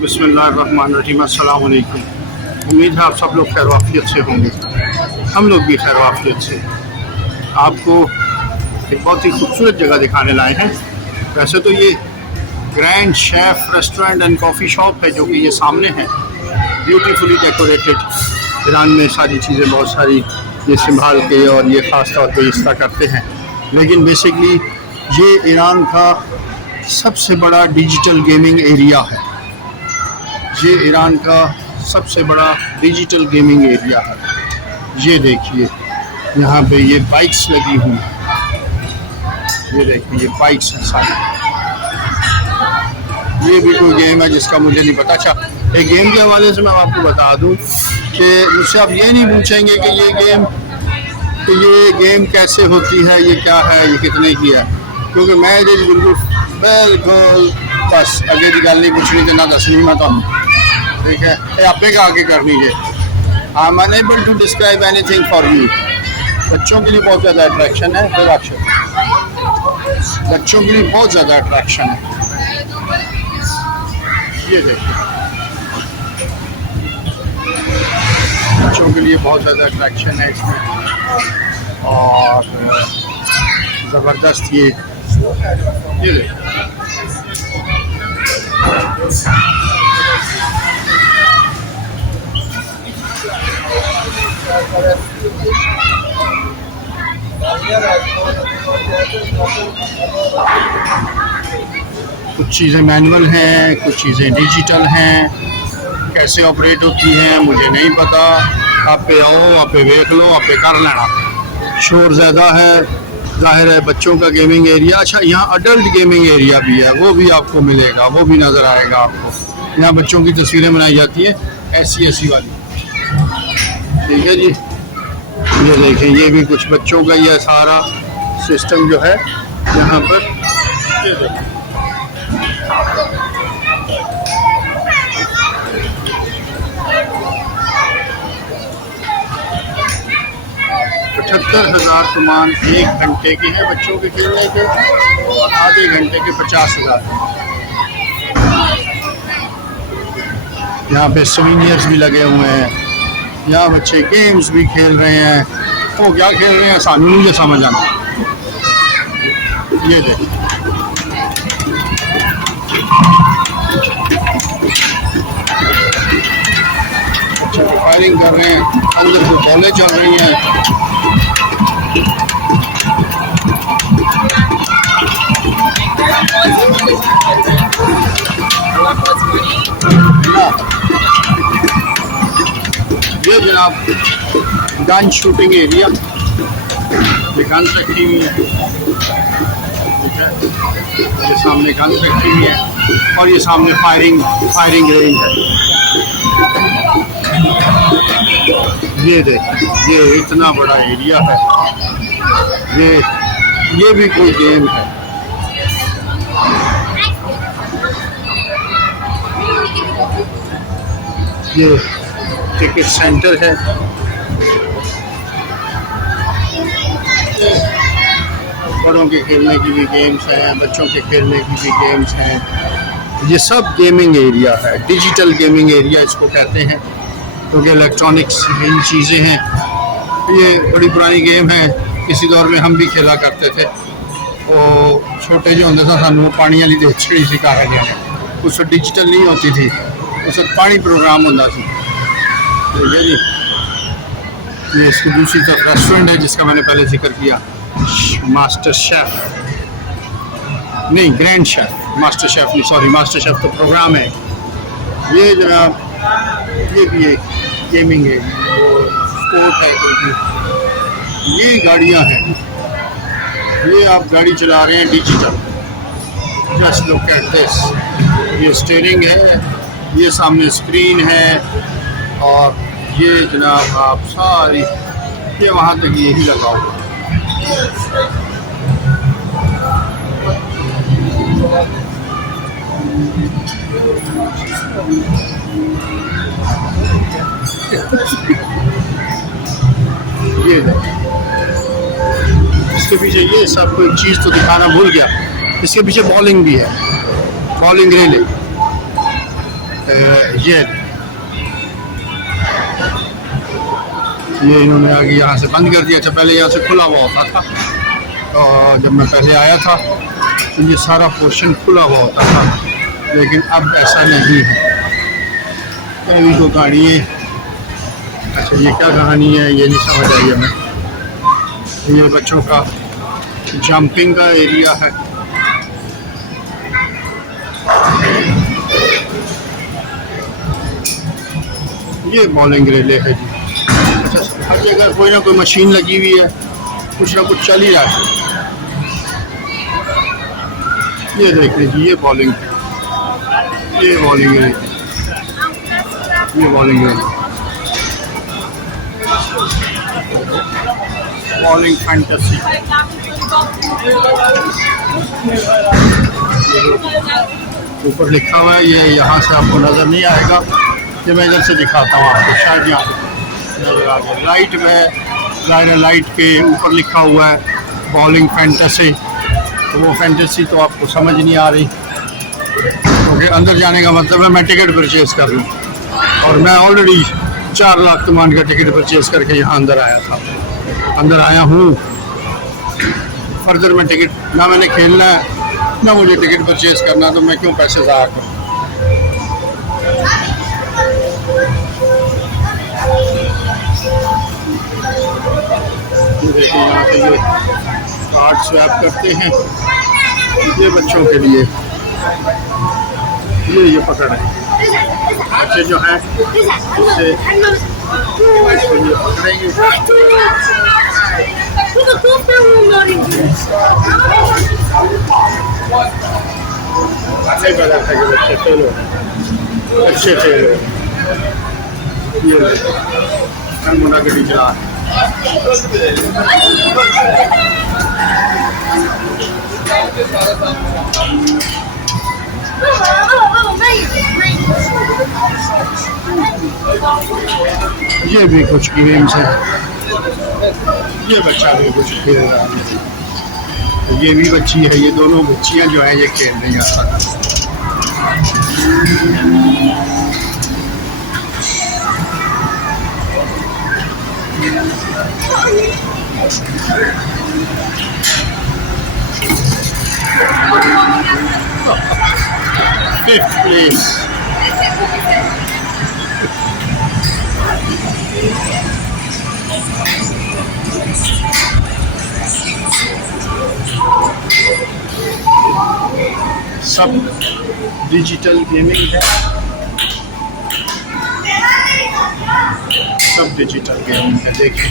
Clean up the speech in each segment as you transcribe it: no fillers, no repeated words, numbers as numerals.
बिस्मिल्लाहिर्रहमानिर्रहीम। अस्सलाम वालेकुम। उम्मीद है आप सब लोग खैर वाफियत से होंगे। हम लोग भी खैर वाफियत से आपको एक बहुत ही खूबसूरत जगह दिखाने लाए हैं। वैसे तो ये grand chef restaurant and coffee shop है जो कि ये सामने है, ब्यूटीफुली डेकोरेटेड। ईरान में सारी चीज़ें बहुत सारी ये संभाल के और ये ख़ास तौर पे इस तरह करते हैं। लेकिन बेसिकली ये ईरान का सबसे बड़ा डिजिटल गेमिंग एरिया है। ये ईरान का सबसे बड़ा डिजिटल गेमिंग एरिया है। ये देखिए यहाँ पे ये बाइक्स लगी हुई हैं। ये देखिए ये बाइक्स हैं सारी। ये भी कोई गेम है जिसका मुझे नहीं पता। अच्छा, एक गेम के हवाले से मैं आपको बता दूं कि मुझसे आप ये नहीं पूछेंगे कि ये गेम कैसे होती है, ये क्या है, ये कितने की है, क्योंकि मैं बिल्कुल बस अगे की गल नहीं पूछनी तो ना दसनी मैं तुहानू। ठीक है, ये आपे का आगे करनी है। I am unable to describe anything for you. बच्चों के लिए बहुत ज़्यादा अट्रैक्शन है। बच्चों के लिए बहुत ज़्यादा अट्रैक्शन है। ये देखिए बच्चों के लिए बहुत ज़्यादा अट्रैक्शन है इसमें, और ज़बरदस्त ये देखिए। कुछ चीज़ें मैनुअल हैं, कुछ चीज़ें डिजिटल हैं। कैसे ऑपरेट होती हैं मुझे नहीं पता। आप पे आओ, आप पे देख लो, आप पे कर लेना। शोर ज़्यादा है, जाहिर है बच्चों का गेमिंग एरिया। अच्छा, यहाँ अडल्ट गेमिंग एरिया भी है, वो भी आपको मिलेगा, वो भी नज़र आएगा आपको। यहाँ बच्चों की तस्वीरें बनाई जाती हैं ऐसी वाली। ठीक है जी, ये देखें, ये भी कुछ बच्चों का ये सारा सिस्टम जो है यहाँ पर। ये देखें, $75,000 कमान 1 घंटे के हैं बच्चों के खेलने के, और आधे घंटे के 50,000। यहाँ पे सोविनियर्स भी लगे हुए हैं। यहाँ बच्चे गेम्स भी खेल रहे हैं। वो क्या खेल रहे हैं सानू नहीं समझ आना। ये देखिए, फायरिंग कर रहे हैं, अंदर से बॉलें चल रही हैं। ये जनाब गन शूटिंग एरिया, ये गन रखी हुई है। ठीक है, ये सामने गन रखी हुई है, और ये सामने फायरिंग रेंज है। ये देखिए, ये इतना बड़ा एरिया है। ये भी कोई गेम है। ये टिकट सेंटर है। बड़ों के खेलने की भी गेम्स हैं, बच्चों के खेलने की भी गेम्स हैं। ये सब गेमिंग एरिया है, डिजिटल गेमिंग एरिया इसको कहते हैं, क्योंकि इलेक्ट्रॉनिक्स इन चीज़ें हैं। ये बड़ी पुरानी गेम है, किसी दौर में हम भी खेला करते थे। वो छोटे जो होंगे था सानू पानी वाली देख छिड़ी सिखा के, उस डिजिटल नहीं होती थी, उस पानी प्रोग्राम होता था। ठीक है जी, ये इसकी दूसरी तरफ रेस्टोरेंट है जिसका मैंने पहले जिक्र किया, मास्टर शेफ नहीं, ग्रैंड शेफ, मास्टर शेफ नहीं, सॉरी, मास्टर शेफ तो प्रोग्राम है। ये जनाब, ये भी एक गेमिंग है, स्पोर्ट है क्योंकि ये गाड़ियाँ हैं। ये आप गाड़ी चला रहे हैं digital. Just look at this. ये स्टीयरिंग है, ये सामने स्क्रीन है, और ये जनाब आप सारी ये वहाँ तक यही लगा हुआ। ये इसके पीछे ये सब कोई चीज़ तो दिखाना भूल गया, इसके पीछे बॉलिंग भी है, बॉलिंग रेलिंग। ये इन्होंने आगे यहाँ से बंद कर दिया था। पहले यहाँ से खुला हुआ होता था, और जब मैं पहले आया था तो ये सारा पोर्शन खुला हुआ होता था, लेकिन अब ऐसा नहीं है। अभी तो गाड़ी है। अच्छा, ये क्या कहानी है ये नहीं समझ आई हमें। ये बच्चों का जंपिंग का एरिया है। ये बॉलिंग रेले है जी। अच्छा, हर जगह कोई ना कोई मशीन लगी हुई है, कुछ ना कुछ चल ही रहा है। ये देख लीजिए, ये बॉलिंग है, ये बॉलिंग है, ये बॉलिंग है, बॉलिंग फैंटेसी। ऊपर लिखा हुआ है, ये यहाँ से आपको नज़र नहीं आएगा, ये मैं इधर से दिखाता हूँ आपको, शायद यहाँ नजर आ गया। लाइट में लाइट के ऊपर लिखा हुआ है बॉलिंग फैंटेसी, तो वो फैंटेसी तो आपको समझ नहीं आ रही, क्योंकि अंदर जाने का मतलब है मैं टिकट परचेज़ कर लूँ, और मैं ऑलरेडी 4 लाख तमान का टिकट परचेज़ करके यहाँ अंदर आया था, अंदर आया हूँ। फर्दर में टिकट ना मैंने खेलना है ना मुझे टिकट परचेज़ करना, तो मैं क्यों पैसे ज़ाया करूँ। देखिए यहाँ पे ये कार्ड स्वैप करते हैं, ये बच्चों के लिए। ये पकड़ है, बच्चे जो हैं इससे इसको ये पकड़ेंगे। अच्छे बता था कि बच्चे फेल हो रहे, अच्छे फेल हो रहे। ये मुंडा के टीचर आ ये भी कुछ गेम्स है, ये बच्चा भी कुछ खेल रहा है, ये भी बच्ची है, ये दोनों बच्चियां जो हैं ये खेल रही हैं। Fifth place. सब डिजिटल गेमिंग है, सब डिजिटल गेमिंग है। देखिए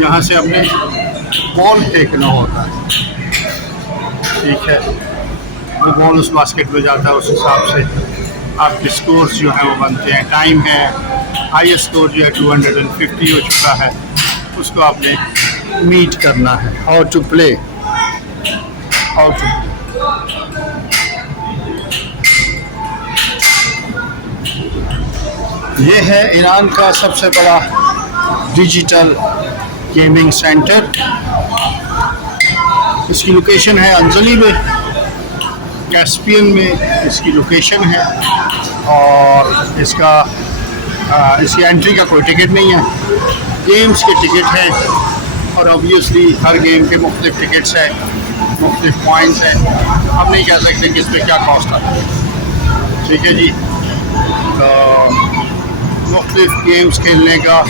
यहाँ से अपने बॉल फेंकना होता है, ठीक है, वो बॉल उस बास्केट में जाता है, उस हिसाब से आपके स्कोर्स जो है वो बनते हैं। टाइम है, हाईएस्ट स्कोर जो है 250 हो चुका है, उसको आपने मीट करना है। How to play, how to ये है ईरान का सबसे बड़ा डिजिटल गेमिंग सेंटर। इसकी लोकेशन है अंजली में, कैस्पियन में इसकी लोकेशन है, और इसकी एंट्री का कोई टिकट नहीं है, गेम्स के टिकट है, और ऑब्वियसली हर गेम के मुख्तलिफ टिकट्स हैं, मुख्तलिफ पॉइंट्स हैं। हम नहीं कह सकते कि इस पर क्या कॉस्ट आता है, ठीक है जी। तो मुख्तलिफ गेम्स खेलने का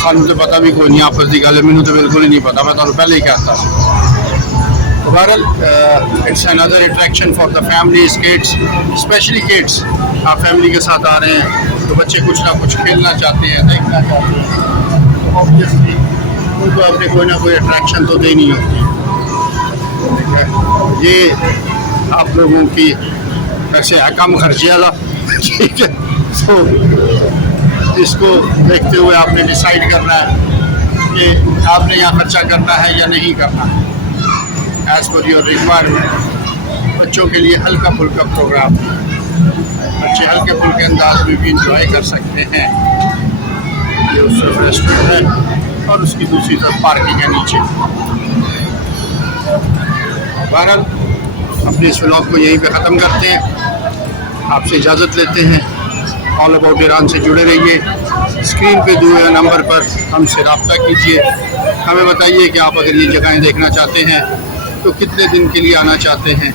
सानू तो पता भी कोई नहीं, आपस की गल मैनू तो बिल्कुल ही नहीं पता, मैं तो पहले ही कहता। बहरहाल it's another attraction for the families, kids, specially kids. आप फैमिली के साथ आ रहे हैं तो बच्चे कुछ ना कुछ खेलना चाहते हैं, देखना चाहते हैं, तो ऑब्वियसली उनको अपने कोई ना कोई अट्रैक्शन तो देनी होती है। ये आप लोगों की वैसे है कम खर्चे वाला, ठीक है, तो इसको देखते हुए आपने डिसाइड करना है कि आपने यहाँ खर्चा करना है या नहीं करना है, एज पर योर रिक्वायरमेंट। बच्चों के लिए हल्का फुल्का प्रोग्राम, बच्चे हल्के फुल्के अंदाज में भी इंजॉय कर सकते हैं। ये उसका रेस्टोरेंट है, और उसकी दूसरी तरफ पार्किंग है नीचे। बहरहाल अपने इस व्लॉग को यहीं पे ख़त्म करते हैं, आपसे इजाज़त लेते हैं। ऑल अबाउट ईरान से जुड़े रहिए। स्क्रीन पे दिए हुए नंबर पर हमसे रब्ता कीजिए। हमें बताइए कि आप अगर ये जगहें देखना चाहते हैं तो कितने दिन के लिए आना चाहते हैं,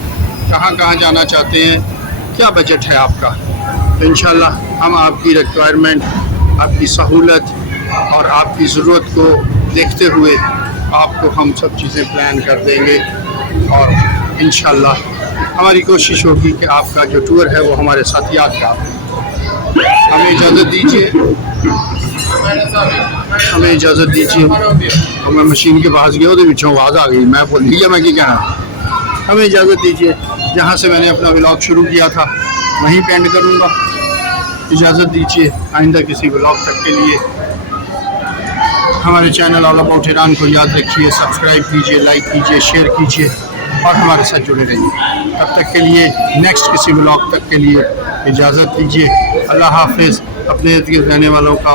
कहाँ कहाँ जाना चाहते हैं, क्या बजट है आपका। तो इंशाल्लाह हम आपकी रिक्वायरमेंट, आपकी सहूलत और आपकी ज़रूरत को देखते हुए आपको हम सब चीज़ें प्लान कर देंगे। और इंशाल्लाह हमारी कोशिश होगी कि आपका जो टूर है वो हमारे साथ यादगार हो। हमें इजाज़त दीजिए, हमें इजाज़त दीजिए। और मैं मशीन के पास गया, तो पीछे आवाज़ आ गई, मैं बोल दिया मैं क्या कहना। हमें इजाज़त दीजिए, जहाँ से मैंने अपना व्लॉग शुरू किया था वहीं पे एंड करूँगा। इजाज़त दीजिए, आइंदा किसी व्लॉग तक के लिए हमारे चैनल ऑल अबाउट ईरान को याद रखिए, सब्सक्राइब कीजिए, लाइक कीजिए, शेयर कीजिए और हमारे साथ जुड़े रहिए। तब तक के लिए नेक्स्ट किसी व्लॉग तक के लिए इजाज़त दीजिए। अल्लाह हाफ़िज़। अपने इर्द गिर्द रहने वालों का